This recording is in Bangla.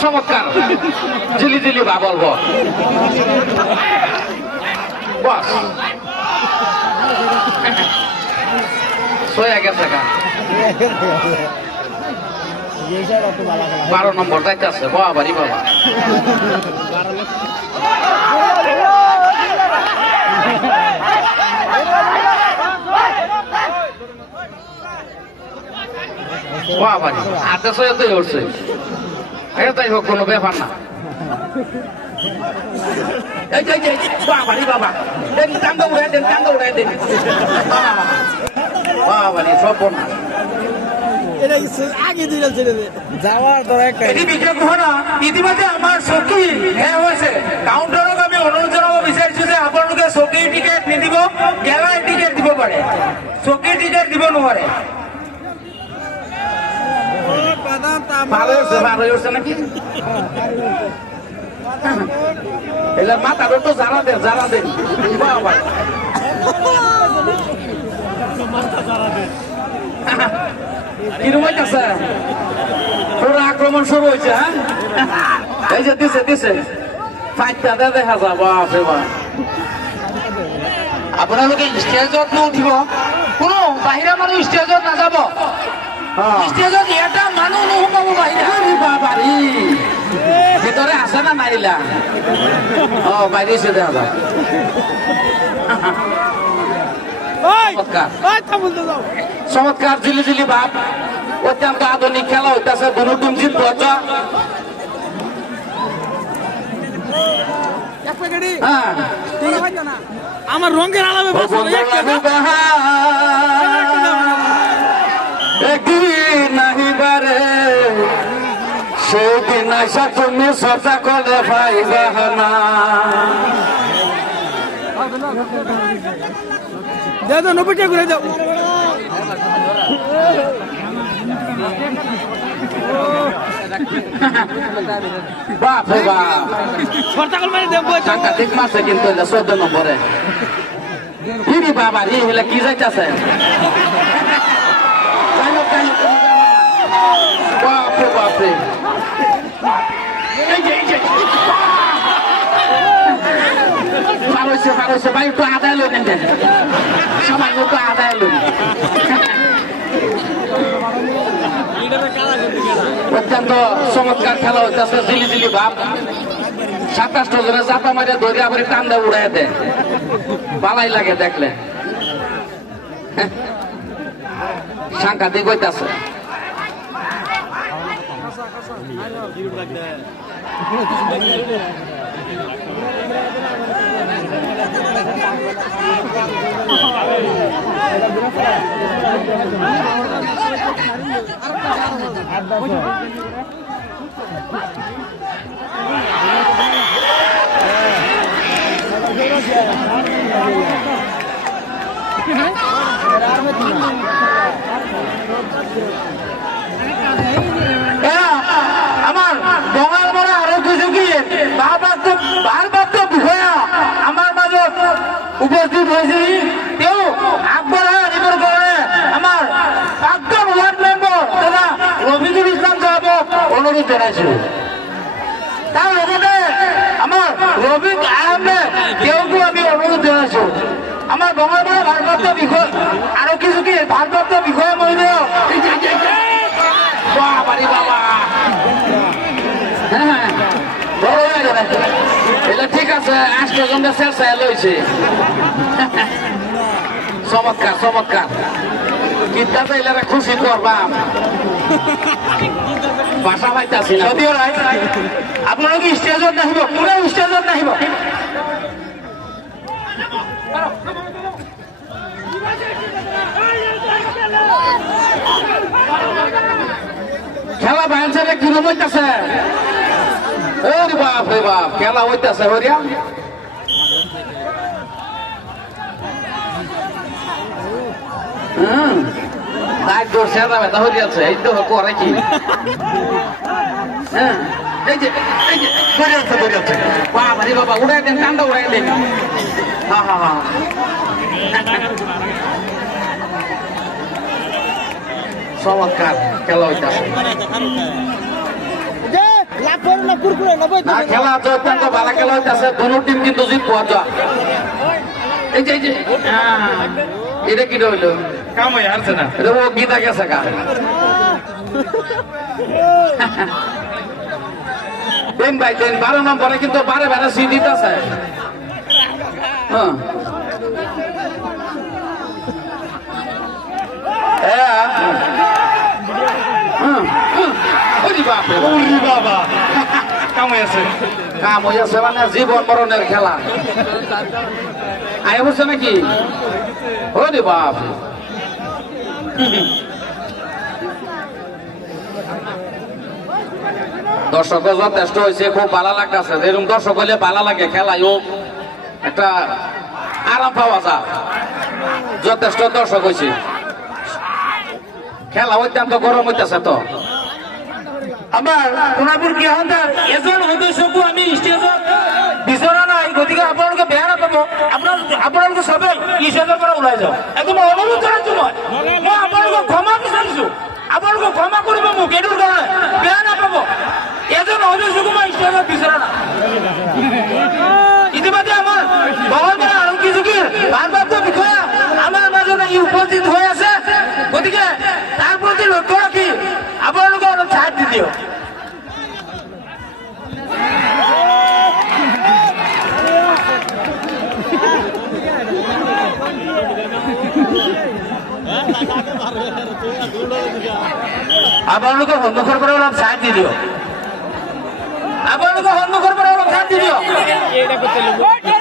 চমৎকার জিলি জিলি বা বলবো বস সয়া গেছে গা 12 নম্বর যাইতেছে বাবারি বাবা বাবারি হাতে সয়া তো উঠছে এটাই হোক কোনো ব্যাপার না বাবারি বাবা দেন টাঙ্গা উড়াই দেন বাবারি সব না ইতিমধ্যে আমার সখী হয়েছে কাউন্টারক আমি অনুরোধ জানাবো বিচাৰিছো যে আপোনালোকে চকীৰ টিকেট নিদিব গেলাৰ টিকেট দিব পাৰে চকীৰ টিকেট দিব নোৱাৰে ভালো হচ্ছে নাকি এলা মাথা তো জানা দেন বাবা কিরম হইতাছে পুরো আক্রমণ শুরু হয়েছে হ্যাঁ এই যে দিছে ফাইটটা দেখা যা বাপরে বাপ আপোনালোকে ষ্টেজত নুঠিব কোনো বাহিৰা মানুহ ষ্টেজত নাযাব ষ্টেজত এটা মানুহ নুসুমাব বাহিৰা বাবারি ভিতরে আছে না নাইলা ও বাইরে এসে দেখা যায় চমৎকার জিলি জিলি ভাব অত্যন্ত আধুনিক খেলা হইতেছে দুটো টিম জিতব আমার রঙের আলাদা একদিন নাহিবারে সেদিন আইসা তুমি সচা করে পাইবা না দাদা নবটা ঘুরে দাও বাপ রে বাপ সরতাকল মানে দেব সাংঘাতিক মারছে কিন্তু 14 নম্বরে ইরি বাবা রে হলে কি যাইতাছে বাপরে বাপরে পারছে ভাই একটু আদায় লই নেন সবাই একটু আদায় লই অত্যন্ত চমৎকার খেলা হইতেছে জিলি জিলি ভাব 27 জনে চাপা মারে ধরে আবার টান্দা উড়াই দেয় বালাই লাগে দেখলে সাংঘাতিক হইতেছে আমার বঙাল মরা আরো কিছু কি বারবার তো বিষয়া আমার মাঝে উপস্থিত হয়েছে কেউ আকবর এবার করে আমার প্রাক্তন ওয়ার্ড মেম্বার দাদা রফিকুল ইসলাম সাহেব অনুরোধ জানাইছে তার লগতে আমার রফিক আহমেদ কেউকে আমি অনুরোধ জানাইছো আমার বঙাল মরা ভারপ্রাপ্ত বিষয় আরো কিছু কি ভারপ্রাপ্ত বিষয় মহিলা বাবারি বাবা হ্যাঁ এটা ঠিক আছে 8 জনকে চেষ্টা লইছে চমৎকার চমৎকার কিতা চাইলে খুশি করবাম বাসা পাইতাছি না যদিও রাই আপনারা কি স্টেজত নাহিব পুরো স্টেজত নাহিব খেলা ভাঙছে কিরম হইতাছে ওরে বাপ রে বাপ খেলা হইতাছে হরিয়া তাই তোর সেরা ব্যথা হরিয়াছে এই তো করে কি হ্যাঁ এই যে ধরিয়াছে বাবা রে বাবা উড়াই দেন টান্ডা উড়াই দেন হ্যাঁ হ্যাঁ হ্যাঁ চমৎকার খেলা হইতাছে না খেলা তো অত্যন্ত ভালো খেলা হইতেছে দুটো টিম কিন্তু জিতবো যা এই যে এটা কি হইলো কাম হয়ে হারছে না এটা ও গীতা গেছে গা দেন ভাই দেন 12 নম্বরে কিন্তু বারে বারে সিট দিতেছে হ্যাঁ বাবা কাম হয়ে আছে কাম হইয়াছে মানে জীবন মরণের খেলা আয় বসে নাকি ওরে বাপ দর্শক যথেষ্ট হয়েছে খুব ভালো লাগতেছে যেরকম দর্শক হইলে ভালো লাগে খেলায়ও একটা আরাম পাওয়া যায় যথেষ্ট দর্শক হয়েছে খেলা অত্যন্ত গরম হইতেছে তো আমার সোনাপুর কি হন এজন সদস্যকো আমি স্টেজত বিচৰা নাই গতিকে আপোনালোকে বেয়া নাপাব আপোনালোকে সবে স্টেজৰ পৰা ওলাই যাওক একদম অনুৰোধ জনাইছো মই আপোনালোকক ক্ষমা বিচাৰিছো আপোনালোকক ক্ষমা কৰিব মোক এইটোৰ কাৰণে বেয়া নাপাব এজন সদস্যকো মই স্টেজত বিচৰা নাই ইতিমধ্যে আমাৰ বহলপাৰা আৰক্ষী চকীৰ ভাৰপ্ৰাপ্ত বিষয়া আমাৰ মাজত আহি উপস্থিত হৈ আছে গতিকে তাৰ প্ৰতি লক্ষ্য ৰাখি আপোনালোকে অলপ ছাইড দি দিয়ক আপোনালোকে সন্মুখৰ পৰা অলপ ছাইড দি দিয়ক আপোনালোকে সন্মুখৰ পৰা অলপ ছাইড দি দিয়ক